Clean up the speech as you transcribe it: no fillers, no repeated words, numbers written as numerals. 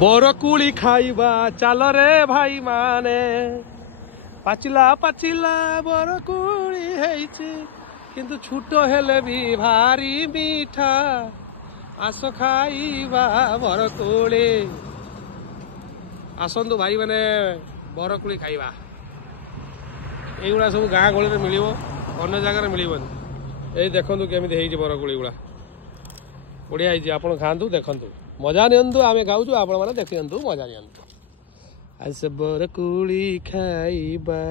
बरकुली खाइबा चाल रे भाई माने पाचिला पाचिला बरकुली हेइची किंतु छूट हेले भी भारी मीठा आस खाइबा बरकुली आसंतु भाई माने बरकुली खाइबा एगुड़ा सब गाँ गहली में मिल अन्य जगार मिलबनी ये देखु केमी बरकुली गुड़ा बढ़िया है आप खातु देखु मजा नियंतु आमे खाऊँ आपण मैंने देखिए मजा नियंतु आज बरकुली खाइबा।